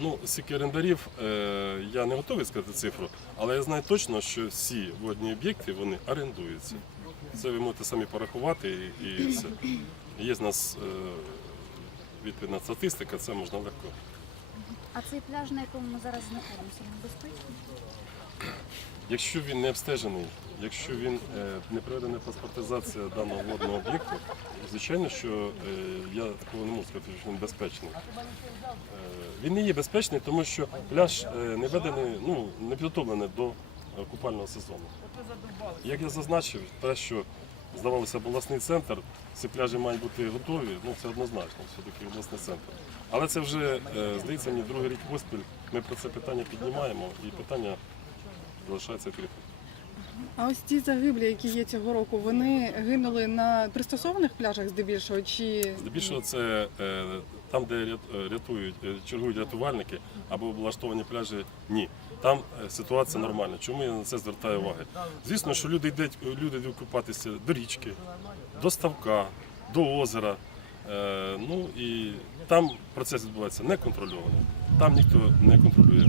Ну, скільки орендарів, е, я не готовий сказати цифру, але я знаю точно, що всі водні об'єкти вони орендуються. Це ви можете самі порахувати і, і все. Є в нас е, відповідна статистика, це можна легко. А цей пляж, на якому ми зараз знаходимося, він безпечний? Якщо він не обстежений, якщо він е, не проведена паспортизація даного водного об'єкту, звичайно, що е, я такого не можу сказати, що він безпечний. Він не є безпечний, тому що пляж е, не ведений, ну не підготовлений до купального сезону. Як я зазначив, те, що здавалося б обласний центр, ці пляжі мають бути готові, ну це однозначно, все-таки обласний центр. Але це вже, е, здається, мені другий рік поспіль. Ми про це питання піднімаємо і питання залишається відкритим. А ось ті загиблі, які є цього року, вони гинули на пристосованих пляжах здебільшого чи Здебільшого це е, там, де рят- е, рятують, е, чергують рятувальники або облаштовані пляжі, ні. Там е, ситуація нормальна. Чому я на це звертаю увагу? Звісно, що люди йдуть, люди йдуть купатися до річки, до ставка, до озера. Е, ну і там процес відбувається неконтрольований. Там ніхто не контролює